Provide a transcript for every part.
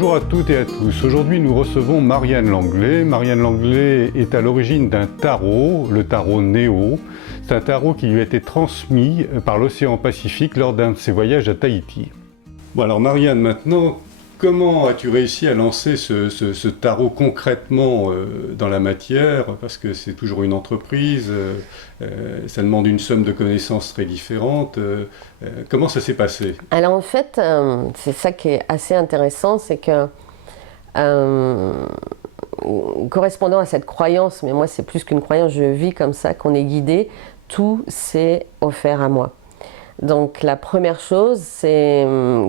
Bonjour à toutes et à tous. Aujourd'hui, nous recevons Marianne Langlais. Marianne Langlais est à l'origine d'un tarot, le tarot Néo. C'est un tarot qui lui a été transmis par l'océan Pacifique lors d'un de ses voyages à Tahiti. Bon alors Marianne, maintenant, comment as-tu réussi à lancer ce tarot concrètement dans la matière? Parce que c'est toujours une entreprise, ça demande une somme de connaissances très différentes. Comment ça s'est passé? Alors en fait, c'est ça qui est assez intéressant, c'est que correspondant à cette croyance, mais moi c'est plus qu'une croyance, je vis comme ça, qu'on est guidé, tout s'est offert à moi. Donc la première chose, c'est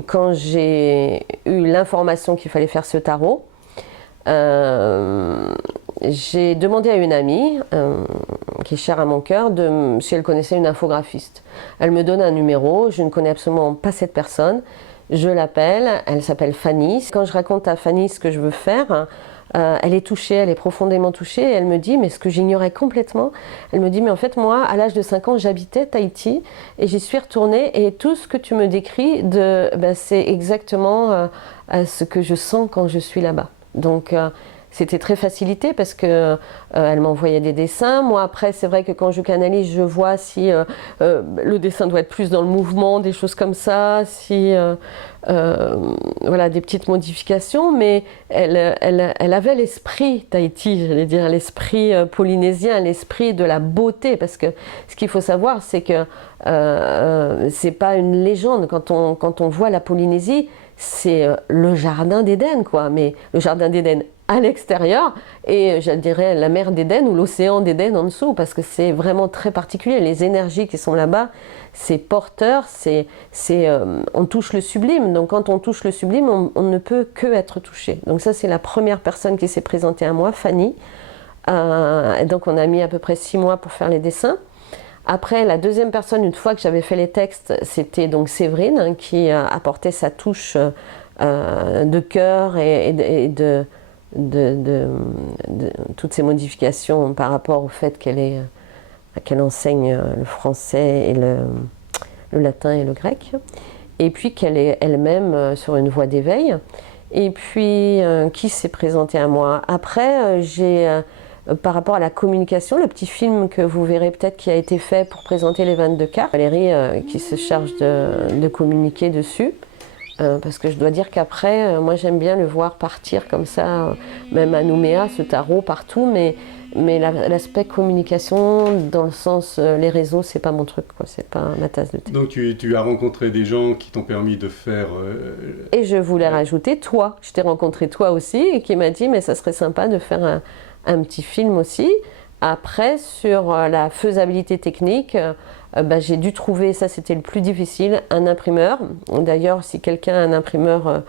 quand j'ai eu l'information qu'il fallait faire ce tarot, j'ai demandé à une amie, qui est chère à mon cœur, si elle connaissait une infographiste. Elle me donne un numéro, je ne connais absolument pas cette personne, je l'appelle, elle s'appelle Fanny. Quand je raconte à Fanny ce que je veux faire, elle est touchée, elle est profondément touchée, et elle me dit, mais ce que j'ignorais complètement, elle me dit, mais en fait moi, à l'âge de 5 ans, j'habitais Tahiti, et j'y suis retournée, et tout ce que tu me décris, c'est exactement ce que je sens quand je suis là-bas. Donc c'était très facilité parce que elle m'envoyait des dessins. Moi après c'est vrai que quand je canalise je vois si le dessin doit être plus dans le mouvement, des choses comme ça, si voilà, des petites modifications, mais elle avait l'esprit Tahiti, j'allais dire, l'esprit polynésien, l'esprit de la beauté, parce que ce qu'il faut savoir c'est que c'est pas une légende, quand on voit la Polynésie, c'est le jardin d'Éden, quoi, mais le jardin d'Éden à l'extérieur et je dirais la mer d'Éden ou l'océan d'Éden en dessous, parce que c'est vraiment très particulier. Les énergies qui sont là-bas, c'est porteur, on touche le sublime. Donc quand on touche le sublime, on ne peut que être touché. Donc ça, c'est la première personne qui s'est présentée à moi, Fanny. Donc on a mis à peu près 6 mois pour faire les dessins. Après, la deuxième personne, une fois que j'avais fait les textes, c'était donc Séverine, hein, qui apportait sa touche de cœur et de toutes ces modifications par rapport au fait qu'elle enseigne le français et le latin et le grec, et puis qu'elle est elle-même sur une voie d'éveil, et puis qui s'est présenté à moi. Après, par rapport à la communication, le petit film que vous verrez peut-être qui a été fait pour présenter les 22 cartes, Valérie qui se charge de communiquer dessus. Parce que je dois dire qu'après, moi j'aime bien le voir partir comme ça, même à Nouméa, ce tarot partout, mais l'aspect communication, dans le sens les réseaux, c'est pas mon truc, quoi, c'est pas ma tasse de thé. Donc tu as rencontré des gens qui t'ont permis de faire... Et je voulais rajouter toi, je t'ai rencontré toi aussi, et qui m'a dit mais ça serait sympa de faire un petit film aussi. Après, sur la faisabilité technique, j'ai dû trouver, ça c'était le plus difficile, un imprimeur. D'ailleurs, si quelqu'un a un imprimeur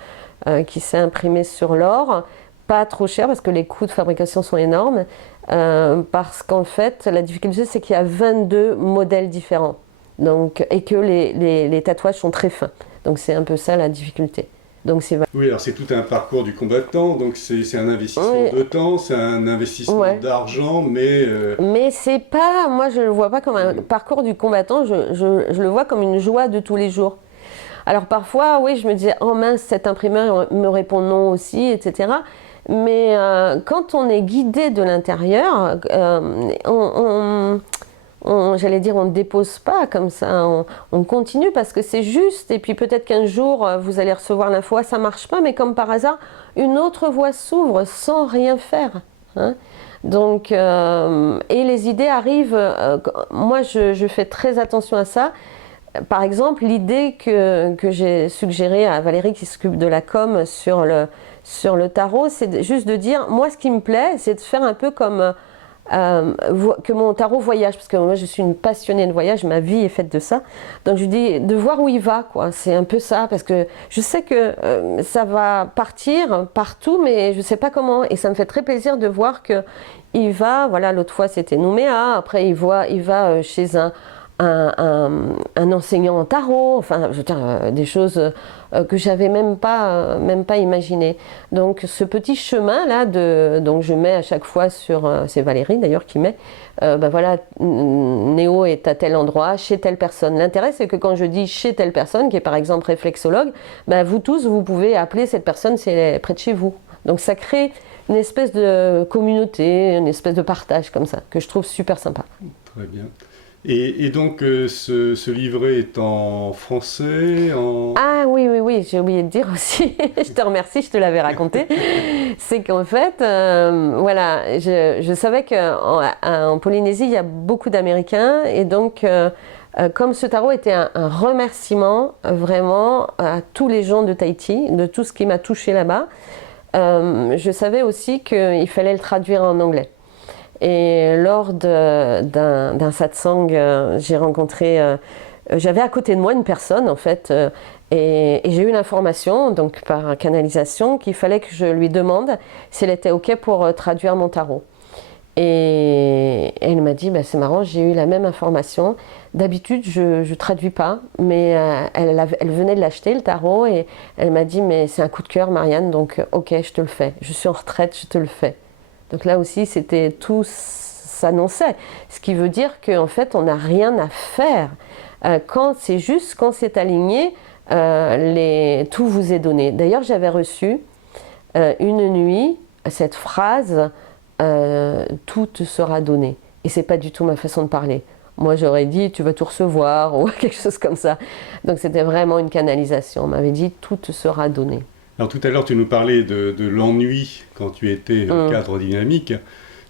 qui sait imprimer sur l'or, pas trop cher parce que les coûts de fabrication sont énormes, parce qu'en fait, la difficulté c'est qu'il y a 22 modèles différents, donc, et que les tatouages sont très fins. Donc c'est un peu ça la difficulté. Donc oui, alors c'est tout un parcours du combattant, donc c'est un investissement de temps, c'est un investissement d'argent, mais... Mais c'est pas, moi je le vois pas comme un parcours du combattant, je le vois comme une joie de tous les jours. Alors parfois, oui, je me disais, oh mince, cet imprimeur me répond non aussi, etc. Mais quand on est guidé de l'intérieur, j'allais dire, on ne dépose pas comme ça, on continue parce que c'est juste, et puis peut-être qu'un jour vous allez recevoir l'info, ça marche pas, mais comme par hasard, une autre voie s'ouvre sans rien faire, hein. Donc, et les idées arrivent, moi je fais très attention à ça. Par exemple, l'idée que j'ai suggérée à Valérie qui s'occupe de la com sur le tarot, c'est juste de dire, moi ce qui me plaît, c'est de faire un peu comme... que mon tarot voyage, parce que moi je suis une passionnée de voyage, ma vie est faite de ça, donc je dis de voir où il va, quoi. C'est un peu ça, parce que je sais que ça va partir partout, mais je sais pas comment, et ça me fait très plaisir de voir que il va, voilà, l'autre fois c'était Nouméa, après il va chez un un enseignant en tarot, enfin, je veux dire, des choses que j'avais même pas imaginées. Donc, ce petit chemin-là, donc je mets à chaque fois sur, c'est Valérie d'ailleurs qui met, ben voilà, Néo est à tel endroit, chez telle personne. L'intérêt, c'est que quand je dis chez telle personne, qui est par exemple réflexologue, ben vous tous, vous pouvez appeler cette personne si elle est près de chez vous. Donc, ça crée une espèce de communauté, une espèce de partage comme ça, que je trouve super sympa. Très bien. Et donc, ce livret est en français, Ah oui, j'ai oublié de dire aussi, je te remercie, je te l'avais raconté, c'est qu'en fait, voilà, je savais qu'en Polynésie, il y a beaucoup d'Américains, et donc, comme ce tarot était un remerciement vraiment à tous les gens de Tahiti, de tout ce qui m'a touché là-bas, je savais aussi qu'il fallait le traduire en anglais. Et lors d'un satsang, j'ai rencontré, j'avais à côté de moi une personne en fait, et j'ai eu l'information, donc par canalisation, qu'il fallait que je lui demande si elle était OK pour traduire mon tarot. Et elle m'a dit, bah, c'est marrant, j'ai eu la même information. D'habitude, je ne traduis pas, mais elle venait de l'acheter, le tarot, et elle m'a dit, mais c'est un coup de cœur, Marianne, donc OK, je te le fais. Je suis en retraite, je te le fais. Donc là aussi, c'était tout s'annonçait. Ce qui veut dire qu'en fait, on n'a rien à faire. Quand c'est aligné, tout vous est donné. D'ailleurs, j'avais reçu une nuit cette phrase tout te sera donné. Et c'est pas du tout ma façon de parler. Moi, j'aurais dit tu vas tout recevoir ou quelque chose comme ça. Donc c'était vraiment une canalisation. On m'avait dit tout te sera donné. Alors tout à l'heure, tu nous parlais de l'ennui quand tu étais cadre dynamique.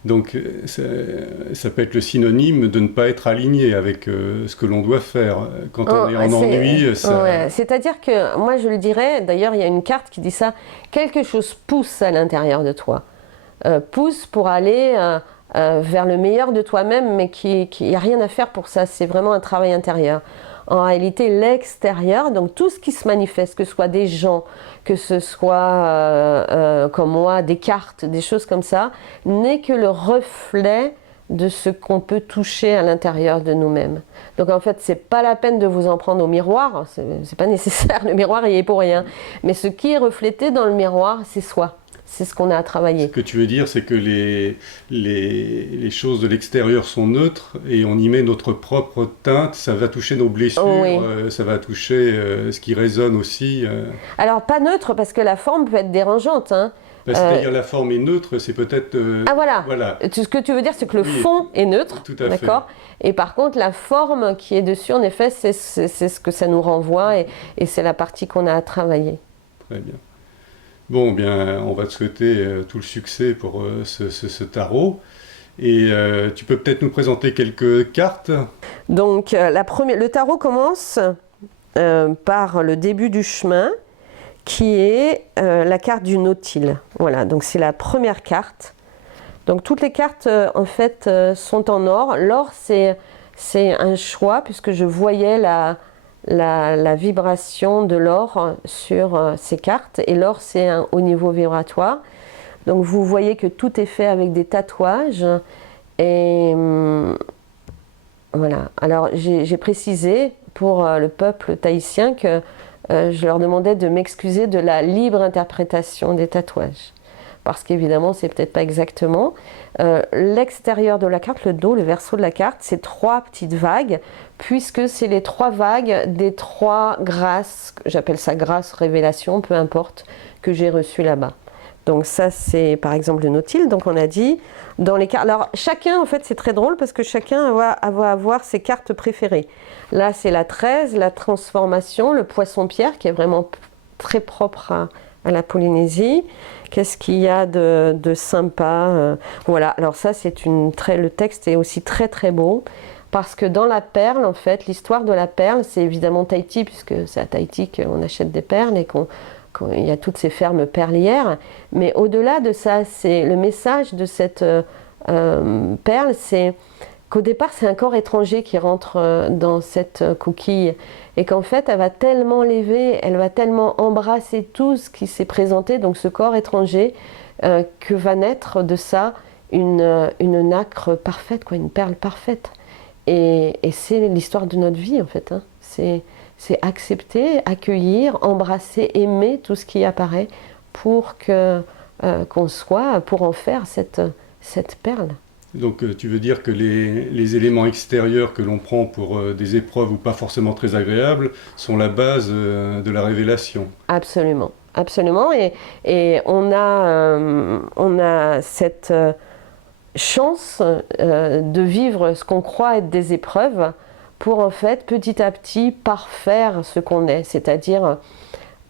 Donc ça peut être le synonyme de ne pas être aligné avec ce que l'on doit faire. Quand on est en ennui, ça... Ouais. C'est-à-dire que, moi je le dirais, d'ailleurs il y a une carte qui dit ça, quelque chose pousse à l'intérieur de toi. Pousse pour aller vers le meilleur de toi-même, mais qu'il n'y a rien à faire pour ça. C'est vraiment un travail intérieur. En réalité, l'extérieur, donc tout ce qui se manifeste, que ce soit des gens, que ce soit comme moi, des cartes, des choses comme ça, n'est que le reflet de ce qu'on peut toucher à l'intérieur de nous-mêmes. Donc en fait, c'est pas la peine de vous en prendre au miroir, c'est pas nécessaire, le miroir il est pour rien. Mais ce qui est reflété dans le miroir, c'est soi. C'est ce qu'on a à travailler. Ce que tu veux dire, c'est que les choses de l'extérieur sont neutres et on y met notre propre teinte, ça va toucher nos blessures, oui. Ça va toucher ce qui résonne aussi. Alors pas neutre, parce que la forme peut être dérangeante. Hein. C'est-à-dire la forme est neutre, c'est peut-être... Ah voilà. Ce que tu veux dire, c'est que le fond est neutre, tout à fait. Et par contre, la forme qui est dessus, en effet, c'est ce que ça nous renvoie et c'est la partie qu'on a à travailler. Très bien. Bon, bien, on va te souhaiter tout le succès pour ce tarot. Et tu peux peut-être nous présenter quelques cartes. Donc, le tarot commence par le début du chemin, qui est la carte du Nautile. Voilà, donc c'est la première carte. Donc, toutes les cartes, en fait, sont en or. L'or, c'est un choix, puisque je voyais la vibration de l'or sur ces cartes, et l'or c'est un haut niveau vibratoire, donc vous voyez que tout est fait avec des tatouages, et voilà. Alors j'ai précisé pour le peuple tahitien que je leur demandais de m'excuser de la libre interprétation des tatouages, parce qu'évidemment c'est peut-être pas exactement. L'extérieur de la carte, le dos, le verso de la carte, c'est 3 petites vagues, puisque c'est les 3 vagues des 3 grâces, j'appelle ça grâce, révélation, peu importe, que j'ai reçues là-bas. Donc ça c'est par exemple le Nautile, donc on a dit dans les cartes. Alors chacun en fait c'est très drôle parce que chacun va avoir ses cartes préférées. Là c'est la 13, la transformation, le poisson-pierre qui est vraiment très propre à la Polynésie. Qu'est-ce qu'il y a de sympa voilà, alors ça c'est le texte est aussi très très beau, parce que dans la perle, en fait, l'histoire de la perle, c'est évidemment Tahiti, puisque c'est à Tahiti qu'on achète des perles et qu'il y a toutes ces fermes perlières, mais au-delà de ça, c'est le message de cette perle, c'est qu'au départ c'est un corps étranger qui rentre dans cette coquille, et qu'en fait elle va tellement l'élever, elle va tellement embrasser tout ce qui s'est présenté, donc ce corps étranger, que va naître de ça une nacre parfaite, une perle parfaite. Et c'est l'histoire de notre vie en fait. Hein. C'est accepter, accueillir, embrasser, aimer tout ce qui apparaît pour qu'on soit, pour en faire cette perle. Donc tu veux dire que les éléments extérieurs que l'on prend pour des épreuves ou pas forcément très agréables sont la base de la révélation. Absolument, absolument. Et on a cette chance de vivre ce qu'on croit être des épreuves pour en fait petit à petit parfaire ce qu'on est. C'est-à-dire,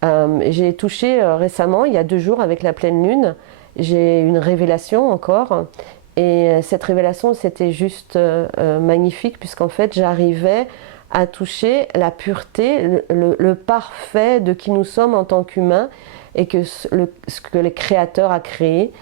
j'ai touché récemment, il y a 2 jours avec la pleine lune, j'ai une révélation encore. Et cette révélation, c'était juste magnifique, puisqu'en fait, j'arrivais à toucher la pureté, le parfait de qui nous sommes en tant qu'humains, et que ce que le Créateur a créé,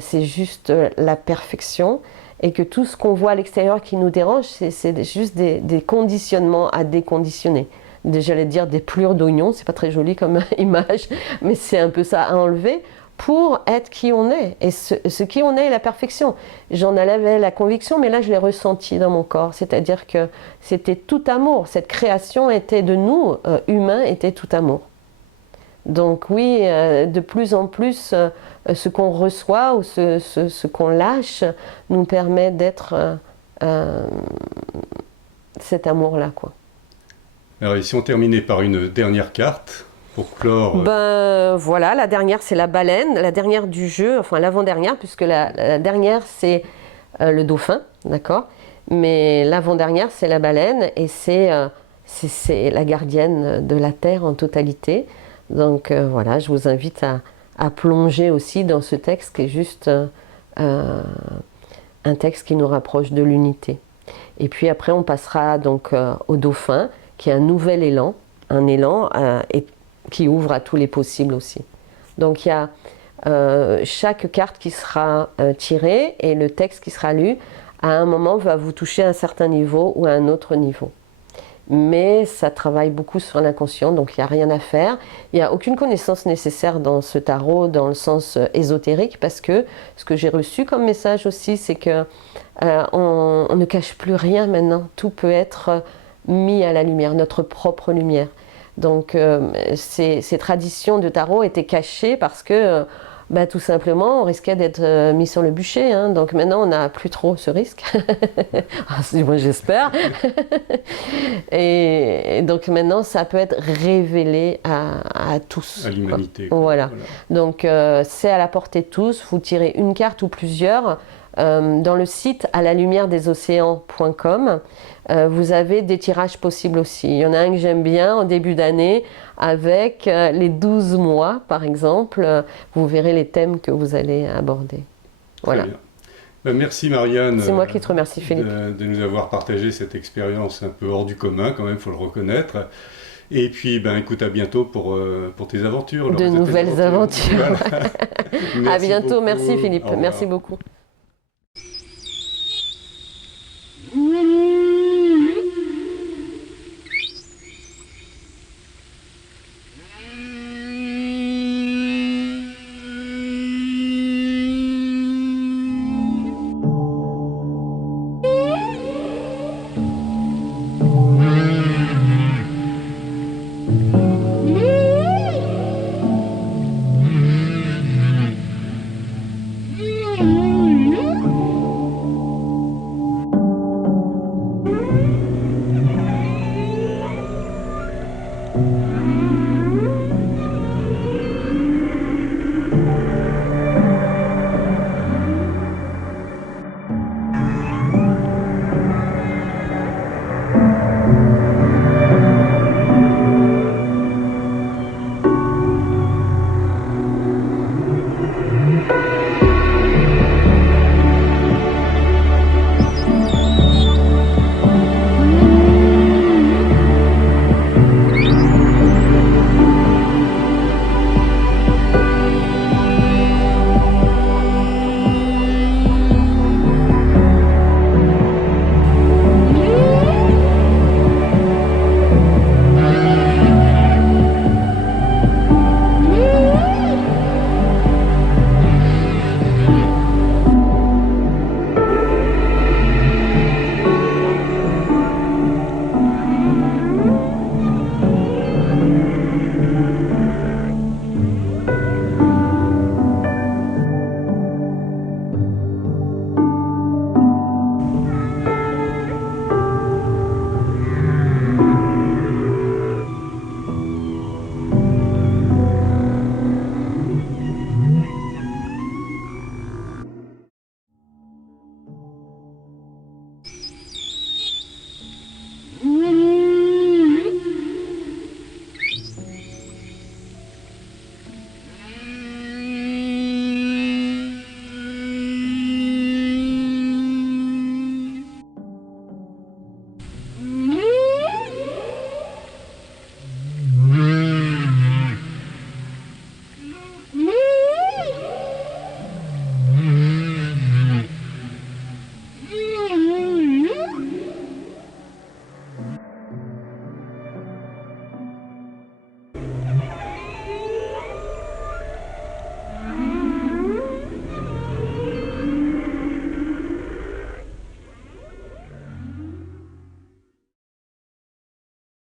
c'est juste la perfection, et que tout ce qu'on voit à l'extérieur qui nous dérange, c'est juste des conditionnements à déconditionner. J'allais dire des plures d'oignons, c'est pas très joli comme image, mais c'est un peu ça à enlever, pour être qui on est. Et ce qui on est la perfection. J'en avais la conviction, mais là je l'ai ressenti dans mon corps. C'est-à-dire que c'était tout amour. Cette création était de nous, humains, était tout amour. Donc oui, de plus en plus, ce qu'on reçoit ou ce qu'on lâche nous permet d'être cet amour-là, quoi. Alors ici on terminait par une dernière carte. Pour clore. Ben voilà, la dernière c'est la baleine, la dernière du jeu, enfin l'avant-dernière, puisque la dernière c'est le dauphin, d'accord? Mais l'avant-dernière c'est la baleine et c'est la gardienne de la terre en totalité. Donc voilà, je vous invite à plonger aussi dans ce texte qui est juste un texte qui nous rapproche de l'unité. Et puis après on passera donc au dauphin, qui est un nouvel élan, un élan qui ouvre à tous les possibles aussi. Donc il y a chaque carte qui sera tirée et le texte qui sera lu, à un moment va vous toucher à un certain niveau ou à un autre niveau. Mais ça travaille beaucoup sur l'inconscient, donc il n'y a rien à faire. Il n'y a aucune connaissance nécessaire dans ce tarot dans le sens ésotérique, parce que ce que j'ai reçu comme message aussi, c'est que on ne cache plus rien maintenant. Tout peut être mis à la lumière, notre propre lumière. Donc ces traditions de tarot étaient cachées parce que tout simplement on risquait d'être mis sur le bûcher. Hein. Donc maintenant on n'a plus trop ce risque. Moi j'espère. Et donc maintenant ça peut être révélé à tous. À l'humanité. Voilà. Donc c'est à la portée de tous. Vous tirez une carte ou plusieurs. Dans le site à la lumière des océans.com, vous avez des tirages possibles aussi. Il y en a un que j'aime bien en début d'année avec les 12 mois par exemple. Vous verrez les thèmes que vous allez aborder. Voilà. Très bien. Merci Marianne. C'est moi qui te remercie Philippe. De nous avoir partagé cette expérience un peu hors du commun quand même, il faut le reconnaître. Et puis, écoute, à bientôt pour tes aventures. De nouvelles aventures. Voilà. À bientôt, beaucoup. Merci Philippe, merci beaucoup.